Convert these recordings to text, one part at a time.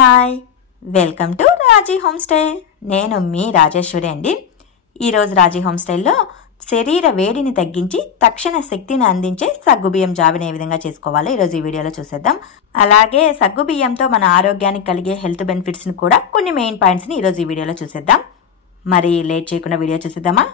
Hi welcome to Raji home style. నేను మీ రాజేశ్వరి అండి. ఈరోజు రాజీ హోమ్ స్టైల్లో శరీర వేడిని తగ్గించి తక్షణ శక్తిని అందించే సగ్గుబియ్యం జావని ఏ విధంగా చేసుకోవాలో ఈరోజు ఈ వీడియోలో చూసేద్దాం. అలాగే సగ్గుబియ్యంతో మన ఆరోగ్యానికి కలిగే హెల్త్ బెనిఫిట్స్ని కూడా కొన్ని మెయిన్ పాయింట్స్ని ఈరోజు ఈ వీడియోలో చూసేద్దాం. మరి లేట్ చేయకుండా వీడియో చూసేద్దామా?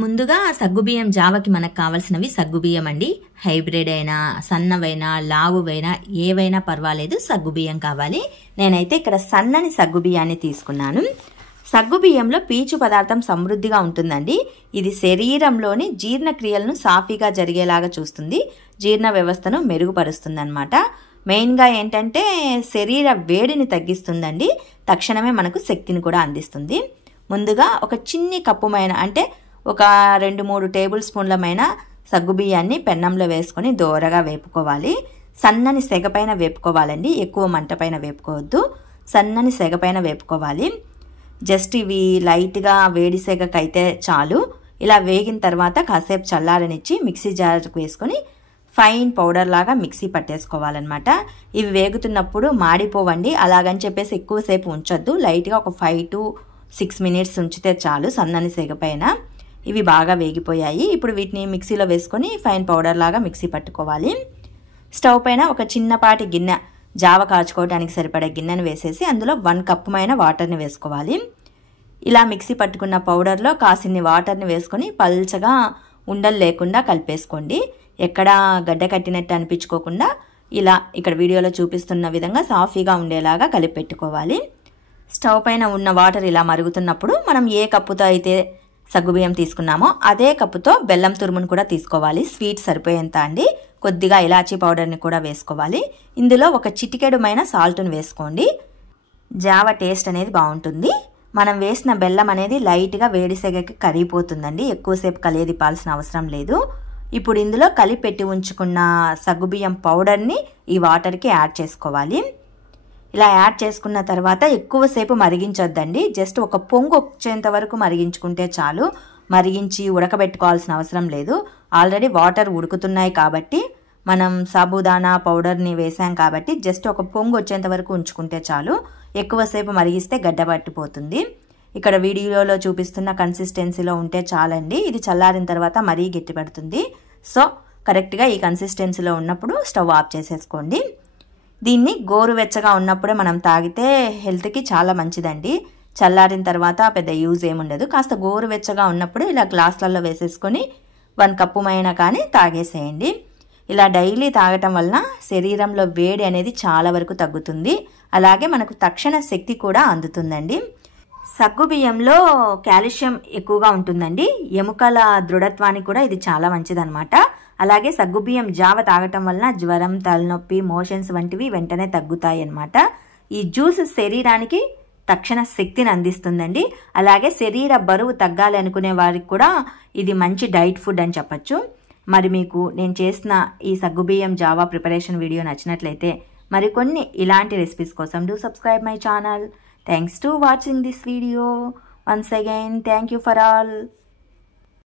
ముందుగా సగ్గుబియ్యం జావకి మనకు కావాల్సినవి సగ్గుబియ్యం అండి. హైబ్రిడ్ అయినా సన్నవైనా లావువైనా ఏవైనా పర్వాలేదు, సగ్గుబియ్యం కావాలి. నేనైతే ఇక్కడ సన్నని సగ్గుబియ్యాన్ని తీసుకున్నాను. సగ్గుబియ్యంలో పీచు పదార్థం సమృద్ధిగా ఉంటుందండి. ఇది శరీరంలోని జీర్ణక్రియలను సాఫీగా జరిగేలాగా చూస్తుంది, జీర్ణ వ్యవస్థను మెరుగుపరుస్తుంది అన్నమాట. మెయిన్గా ఏంటంటే శరీర వేడిని తగ్గిస్తుందండి, తక్షణమే మనకు శక్తిని కూడా అందిస్తుంది. ముందుగా ఒక చిన్ని కప్పుమైన అంటే ఒక 2-3 టేబుల్ స్పూన్లమైన సగ్గుబియ్యాన్ని పెన్నంలో వేసుకొని దోరగా వేపుకోవాలి. సన్నని సెగపైన వేపుకోవాలండి, ఎక్కువ మంట పైన వేపుకోవద్దు, సన్నని సెగపైన వేపుకోవాలి. జస్ట్ ఇవి లైట్గా వేడి సెగకైతే చాలు. ఇలా వేగిన తర్వాత కాసేపు చల్లారనిచ్చి మిక్సీ జార్కు వేసుకొని ఫైన్ పౌడర్ లాగా మిక్సీ పట్టేసుకోవాలన్నమాట. ఇవి వేగుతున్నప్పుడు మాడిపోవండి, అలాగని చెప్పేసి ఎక్కువసేపు ఉంచొద్దు. లైట్గా ఒక 5 to 6 minutes ఉంచితే చాలు సన్నని సెగపైన. ఇవి బాగా వేగిపోయాయి. ఇప్పుడు వీటిని మిక్సీలో వేసుకొని ఫైన్ పౌడర్ లాగా మిక్సీ పట్టుకోవాలి. స్టవ్ పైన ఒక చిన్నపాటి గిన్నె, జావ కాచుకోవడానికి సరిపడే గిన్నెను వేసేసి అందులో 1 కప్పుమైన వాటర్ని వేసుకోవాలి. ఇలా మిక్సీ పట్టుకున్న పౌడర్లో కాసిన్ని వాటర్ని వేసుకొని పల్చగా ఉండలు లేకుండా కలిపేసుకోండి. ఎక్కడా గడ్డ కట్టినట్టు అనిపించుకోకుండా ఇలా ఇక్కడ వీడియోలో చూపిస్తున్న విధంగా సాఫీగా ఉండేలాగా కలిపి పెట్టుకోవాలి. స్టవ్ పైన ఉన్న వాటర్ ఇలా మరుగుతున్నప్పుడు మనం ఏ కప్పుతో అయితే సగ్గుబియ్యం తీసుకున్నామో అదే కప్పుతో బెల్లం తురుమును కూడా తీసుకోవాలి. స్వీట్ సరిపోయేంత అండి. కొద్దిగా ఇలాచీ పౌడర్ని కూడా వేసుకోవాలి. ఇందులో ఒక చిటికెడుమైన సాల్ట్ని వేసుకోండి. జావ టేస్ట్ అనేది బాగుంటుంది. మనం వేసిన బెల్లం అనేది లైట్గా వేడి సెగకి కరిగిపోతుందండి, ఎక్కువసేపు కలియదిప్పాల్సిన అవసరం లేదు. ఇప్పుడు ఇందులో కలిపెట్టి ఉంచుకున్న సగ్గుబియ్యం పౌడర్ని ఈ వాటర్కి యాడ్ చేసుకోవాలి. ఇలా యాడ్ చేసుకున్న తర్వాత ఎక్కువసేపు మరిగించొద్దండి, జస్ట్ ఒక పొంగు వచ్చేంత వరకు మరిగించుకుంటే చాలు. మరిగించి ఉడకబెట్టుకోవాల్సిన అవసరం లేదు. ఆల్రెడీ వాటర్ ఉడుకుతున్నాయి కాబట్టి, మనం సాబుదానా పౌడర్ని వేసాం కాబట్టి జస్ట్ ఒక పొంగు వచ్చేంత వరకు ఉంచుకుంటే చాలు. ఎక్కువసేపు మరిగిస్తే గడ్డ పట్టిపోతుంది. ఇక్కడ వీడియోలో చూపిస్తున్న కన్సిస్టెన్సీలో ఉంటే చాలండి. ఇది చల్లారిన తర్వాత మరీ గట్టి పడుతుంది. సో కరెక్ట్గా ఈ కన్సిస్టెన్సీలో ఉన్నప్పుడు స్టవ్ ఆఫ్ చేసేసుకోండి. దీన్ని గోరువెచ్చగా ఉన్నప్పుడే మనం తాగితే హెల్త్కి చాలా మంచిదండి. చల్లారిన తర్వాత పెద్ద యూజ్ ఏముండదు. కాస్త గోరువెచ్చగా ఉన్నప్పుడు ఇలా గ్లాసులలో వేసేసుకొని 1 కప్పుమైనా కానీ తాగేసేయండి. ఇలా డైలీ తాగటం వలన శరీరంలో వేడి అనేది చాలా వరకు తగ్గుతుంది. అలాగే మనకు తక్షణ శక్తి కూడా అందుతుందండి. సగ్గుబియ్యంలో కాల్షియం ఎక్కువగా ఉంటుందండి. ఎముకల దృఢత్వానికి కూడా ఇది చాలా మంచిదన్నమాట. అలాగే సగ్గుబియ్యం జావ తాగటం వలన జ్వరం, తలనొప్పి, మోషన్స్ వంటివి వెంటనే తగ్గుతాయి అన్నమాట. ఈ జ్యూస్ శరీరానికి తక్షణ శక్తిని అందిస్తుందండి. అలాగే శరీర బరువు తగ్గాలి అనుకునే వారికి కూడా ఇది మంచి డైట్ ఫుడ్ అని చెప్పచ్చు. మరి మీకు నేను చేసిన ఈ సగ్గుబియ్యం జావా ప్రిపరేషన్ వీడియో నచ్చినట్లయితే మరికొన్ని ఇలాంటి రెసిపీస్ కోసం do subscribe my channel. Thanks to watching this video. Once again, thank you for all.